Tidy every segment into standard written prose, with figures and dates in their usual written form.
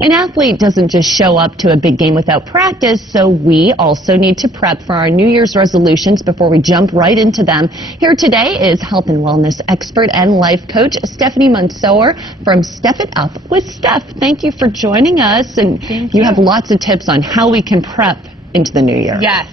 An athlete doesn't just show up to a big game without practice, so we also need to prep for our New Year's resolutions before we jump right into them. Here today is health and wellness expert and life coach Stephanie Mansour from Step It Up with Steph. Thank you for joining us, and you have lots of tips on how we can prep into the new year. Yes.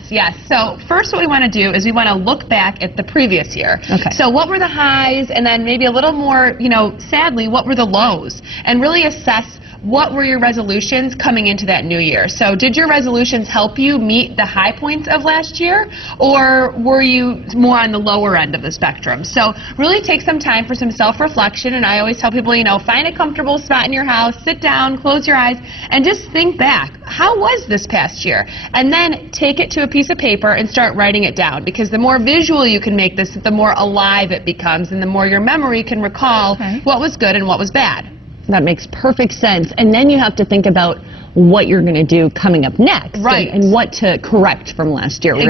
So first what we want to do is we want to look back at the previous year. Okay. So what were the highs, and then maybe a little more, sadly, what were the lows? And really assess what were your resolutions coming into that new year. So did your resolutions help you meet the high points of last year, or were you more on the lower end of the spectrum? So really take some time for some self-reflection, and I always tell people, find a comfortable spot in your house, sit down, close your eyes, and just think back. How was this past year? And then take it to a piece of paper and start writing it down, because the more visual you can make this, the more alive it becomes, and the more your memory can recall what was good and what was bad. That makes perfect sense. And then you have to think about what you're going to do coming up next. Right. And what to correct from last year, really.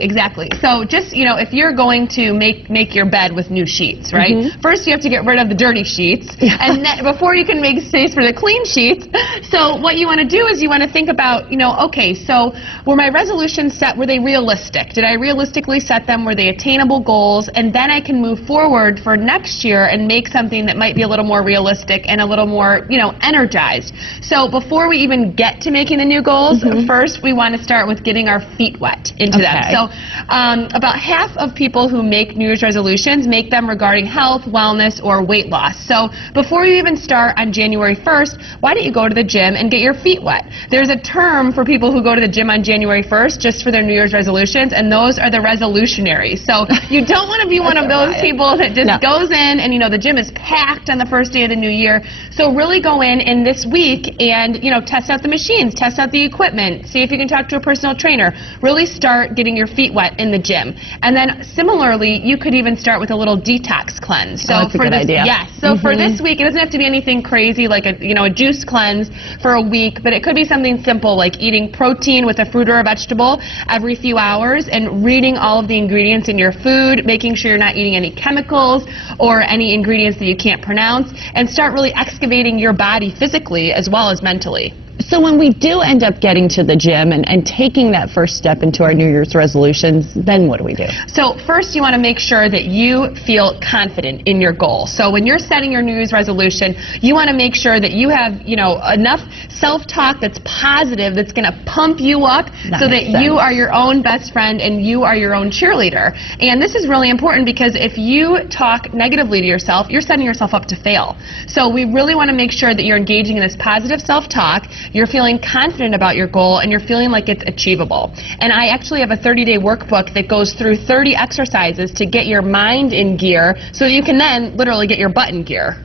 Exactly. So just, if you're going to make your bed with new sheets, right? First you have to get rid of the dirty sheets, and then, before you can make space for the clean sheets. So what you want to do is you want to think about, okay, so were my resolutions set, were they realistic? Did I realistically set them? Were they attainable goals? And then I can move forward for next year and make something that might be a little more realistic and a little more, energized. So before we even get to making the new goals, first we want to start with getting our feet wet into them. So about half of people who make New Year's resolutions make them regarding health, wellness, or weight loss. So before you even start on January 1st, why don't you go to the gym and get your feet wet? There's a term for people who go to the gym on January 1st just for their New Year's resolutions, and those are the resolutionaries. So you don't want to be one of those people that just goes in and, the gym is packed on the first day of the new year. So really go in this week and, test out the machines, test out the equipment, see if you can talk to a personal trainer. Really start getting your feet wet in the gym. And then similarly, you could even start with a little detox cleanse. So that's a good idea. Yes. So for this week, it doesn't have to be anything crazy like a juice cleanse for a week, but it could be something simple like eating protein with a fruit or a vegetable every few hours and reading all of the ingredients in your food, making sure you're not eating any chemicals or any ingredients that you can't pronounce, and start really excavating your body physically as well as mentally. So when we do end up getting to the gym and taking that first step into our New Year's resolutions, then what do we do? So first you want to make sure that you feel confident in your goal. So when you're setting your New Year's resolution, you want to make sure that you have, enough self-talk that's positive, that's going to pump you up so that you are your own best friend and you are your own cheerleader. And this is really important because if you talk negatively to yourself, you're setting yourself up to fail. So we really want to make sure that you're engaging in this positive self-talk, you're feeling confident about your goal, and you're feeling like it's achievable. And I actually have a 30-day workbook that goes through 30 exercises to get your mind in gear so that you can then literally get your butt in gear.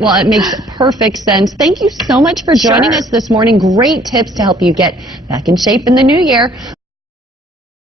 Well, it makes perfect sense. Thank you so much for joining us this morning. Great tips to help you get back in shape in the new year.